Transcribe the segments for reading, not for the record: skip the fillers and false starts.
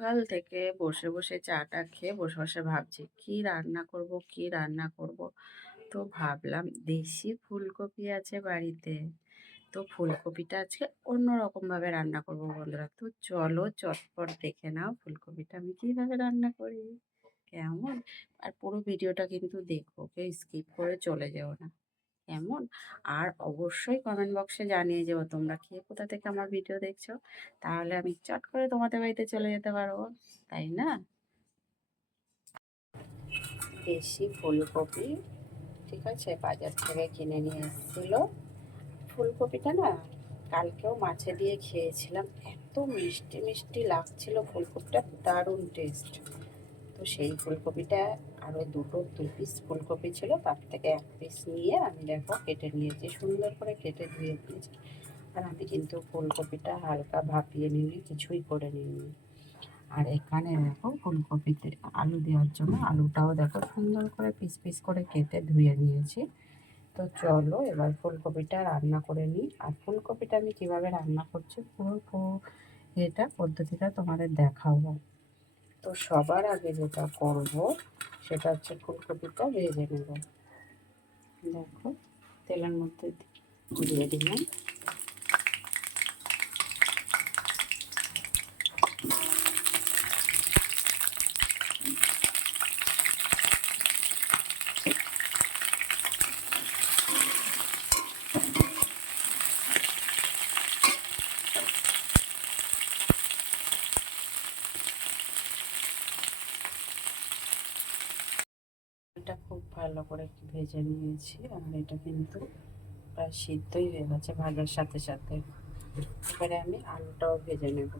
সকাল থেকে বসে বসে চাটা খেয়ে বসে বসে ভাবছি কি রান্না করব কি রান্না করব। তো ভাবলাম দেশি ফুলকপি আছে বাড়িতে, তো ফুলকপিটা আজকে অন্যরকম ভাবে রান্না করব বন্ধুরা। তো চলো চটপট দেখে নাও ফুলকপিটা আমি কিভাবে রান্না করি। কেমন? আর পুরো ভিডিওটা কিন্তু দেখো, কেউ স্কিপ করে চলে যেও না, কেমন? আর অবশ্যই কমেন্ট বক্সে জানিয়ে যেও তোমরা কে কোথা থেকে আমার ভিডিও দেখছো, তাহলে আমি চট করে তোমাদের বাড়িতে চলে যেতে পারবো, তাই না? দেশি ফুলকপি, ঠিক আছে, বাজার থেকে কিনে নিয়ে এসেছিল। ফুলকপিটা না কালকেও মাছে দিয়ে খেয়েছিলাম, এত মিষ্টি মিষ্টি লাগছিল ফুলকপিটা, দারুণ টেস্ট। তো সেই ফুলকপিটা আরও দু পিস ফুলকপি ছিল, তার থেকে এক পিস নিয়ে আমি দেখো কেটে নিয়েছি, সুন্দর করে কেটে ধুয়ে দিয়েছি। আর আমি কিন্তু ফুলকপিটা হালকা ভাপিয়ে নিয়ে কিছুই করে নিইনি। আর এখানে দেখো ফুলকপিতে আলু দেওয়ার জন্য আলুটাও দেখো সুন্দর করে পিস পিস করে কেটে ধুয়ে নিয়েছি। তো চলো এবার ফুলকপিটা রান্না করে নিই। আর ফুলকপিটা আমি কিভাবে রান্না করছি পুরো এটা পদ্ধতিটা তোমাদের দেখাবো। তো সবার আগে যেটা করব সেটা হচ্ছে ফুলকপিটা ভেজে নেব। দেখো তেলের মধ্যে দিয়ে দিলাম। এটা খুব ভালো করে ভেজে নিয়েছি, আর এটা কিন্তু প্রায় সিদ্ধই হয়ে গেছে ভাজার সাথে সাথে। এবারে আমি আলুটাও ভেজে নেব।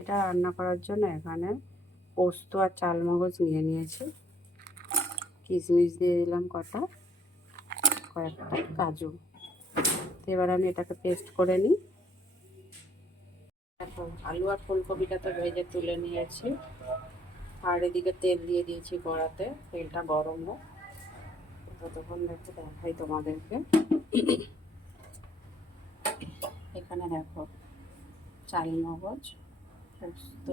এটা রান্না করার জন্য এখানে পোস্ত আর চালমগজ নিয়ে নিয়েছি, কিশমিশ দিয়ে দিলাম কয়েকটা কাজু। তো এবার আমি এটাকে পেস্ট করে নিই। দেখো আলু আর ফুলকপিটা তো ভেজে তুলে নিয়েছি, আর এদিকে তেল দিয়ে দিয়েছি কড়াতে, তেলটা গরম হোক। ততক্ষণ দেখো দেখাই তোমাদেরকে। এখানে দেখো চালমগজ, পোস্ত,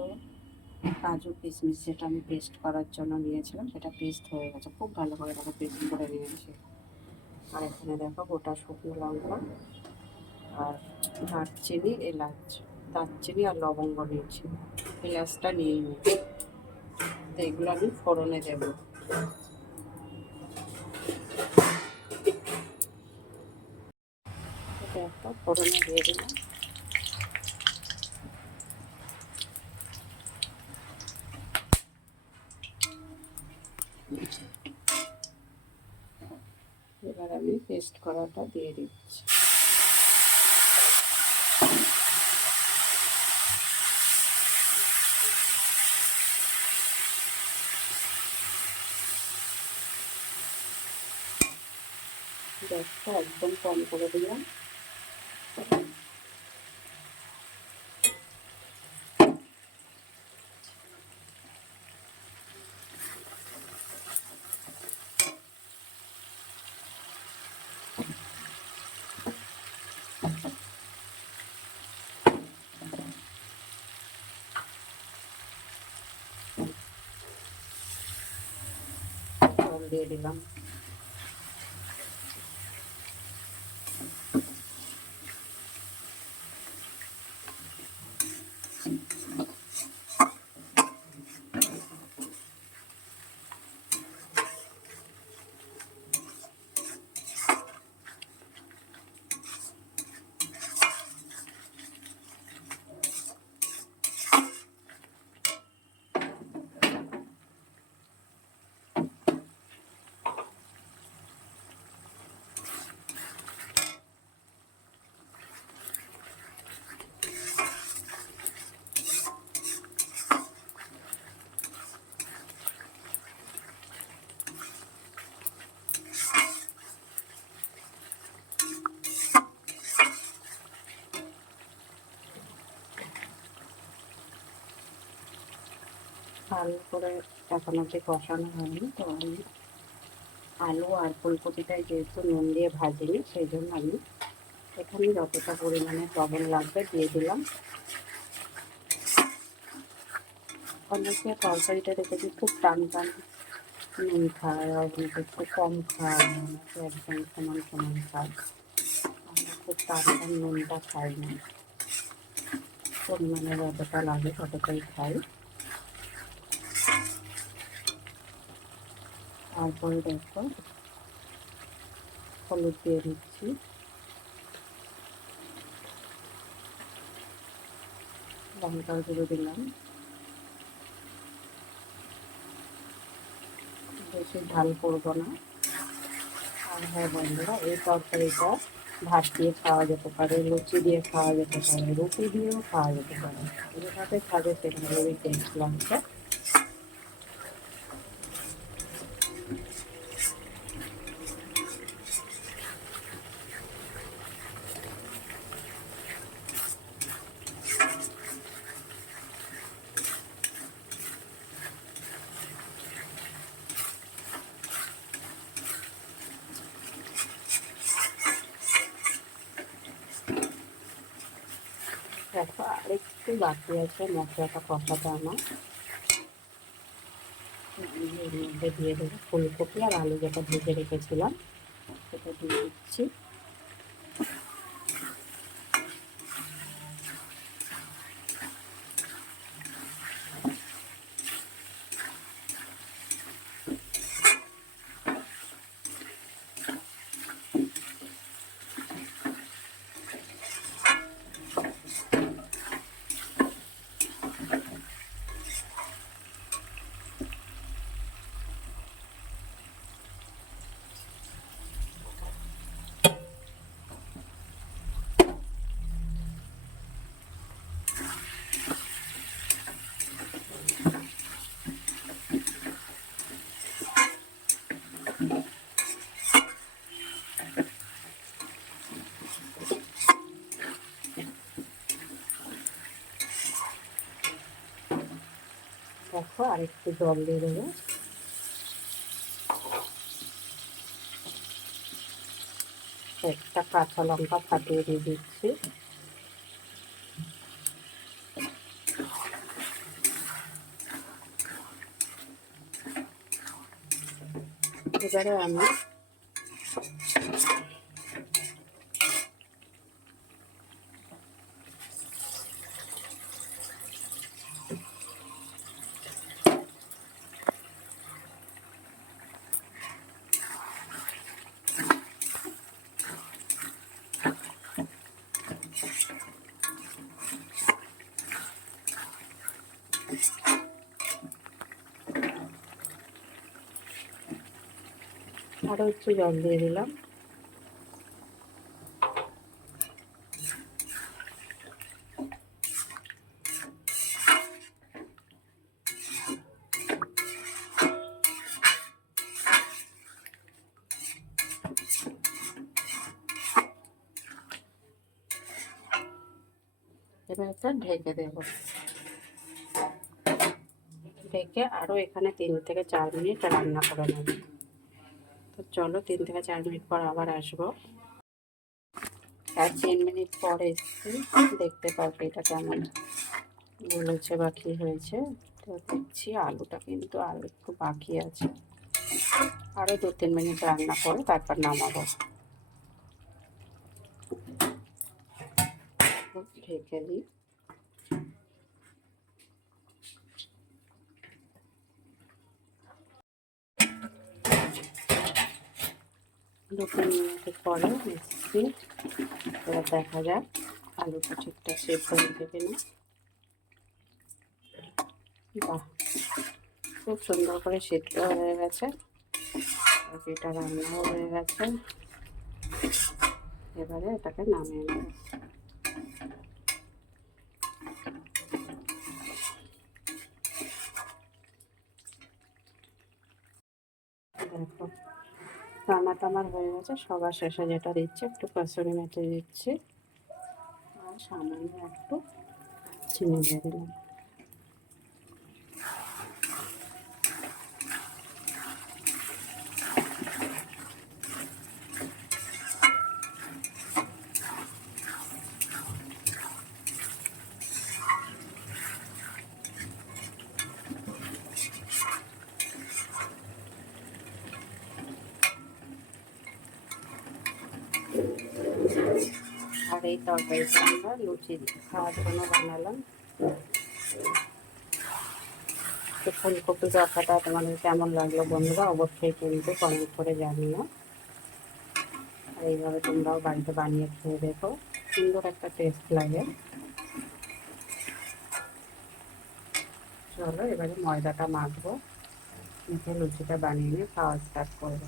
কাজু, কিশমিশ যেটা আমি পেস্ট করার জন্য নিয়েছিলাম সেটা পেস্ট হয়ে গেছে, খুব ভালো করে দেখো পেস্ট করে নিয়েছি। আর এখানে দেখো গোটা শুকনো লঙ্কা আর দারচিনি, এলাচ, দারচিনি আর লবঙ্গ নিয়েছি, এলাচটা নিয়ে নিয়েছি। তো এগুলো আমি ফোড়নে দেবো। এটা একটা ফোড়নে দিয়ে দিলাম। এবার আমি পেস্ট করাটা দিয়ে দিচ্ছি। গ্যাসটা একদম কম করে দিলাম। জল দিয়ে দিলাম। ভালো করে এখন অবধি কষানো হয়নি, তো আমি আলু আর ফুলকপিটাই যেহেতু নুন দিয়ে ভাজিনি, সেই জন্য আমি এখানে যতটা পরিমাণে লবণ লাগবে দিয়ে দিলাম। অনেকে তরকারিটা দেখেছি খুব টান টান নুন খায়, অনেকে একটু কম খায়, অনেকে একদম সমান সমান খায়। আমরা খুব টান টান নুনটা খাই না, পরিমাণে যতটা লাগে ততটাই খাই। তারপরে দেখো হলুদ দিয়ে দিচ্ছি, লঙ্কার গুঁড়ো দিলাম। বেশি ঝাল করবো না। আর হ্যাঁ বন্ধুরা, এই তরকারিটা ভাত দিয়ে খাওয়া যেতে পারে, লুচি দিয়ে খাওয়া যেতে পারে, রুটি দিয়েও খাওয়া যেতে পারে। যেভাবে খাবে সেভাবেই টেস্ট লাগছে। দেখো আরেকটু বাকি আছে মশলাটা কষাতে আমার। এর মধ্যে দিয়ে দেবো ফুলকপি আর আলু যেটা ভেজে রেখেছিলাম সেটা দিয়ে দিচ্ছি। দেখো আরেকটু জল দিয়ে দেবো। একটা কাঁচা লঙ্কা ফাটিয়ে দিয়ে দিচ্ছি। এবারে আমি আরও একটু জল দিয়ে দিলাম। এবার এটা ঢেকে দেবো। ঢেকে আরও এখানে 3 থেকে 4 মিনিট রান্না করে নেব। তো চলো 3 থেকে 4 মিনিট পর আবার আসবো। আর 3 মিনিট পর এসছি, দেখতে পারবে এটা কেমন বলেছে বা কী হয়েছে। তো দেখছি আলুটা কিন্তু আলু একটু বাকি আছে, আরও 2-3 মিনিট রান্না করে তারপর নামাবো। ঢেকে দিই। 2-3 মিনিট পরে এসছি, এবার দেখা যাক আলুটা ঠিকঠাক সেদ্ধ হয়েছে কিনা। বাহ, খুব সুন্দর করে সেদ্ধ হয়ে গেছে, এটা রান্নাও হয়ে গেছে। এবারে এটাকে নামিয়ে নেব। দেখো রান্নাটা আমার হয়ে গেছে। সবার শেষে যেটা দিচ্ছি একটু কসুরি মেথি দিচ্ছি আর সামান্য একটু চিনি দিয়ে দিলাম। আর এই তরকারিটা আমরা লুচি খাওয়ার জন্য বানালাম। তো ফুলকপি রসাটা তোমাদের কেমন লাগলো বন্ধুরা, অবশ্যই কিন্তু কমেন্ট করে জানিও। আর এইভাবে তোমরাও বাড়িতে বানিয়ে খেয়ে দেখো, সুন্দর একটা টেস্ট লাগে। চলো এবারে ময়দাটা মাখবো, মেখে লুচিটা বানিয়ে নিয়ে খাওয়া স্টার্ট করবো।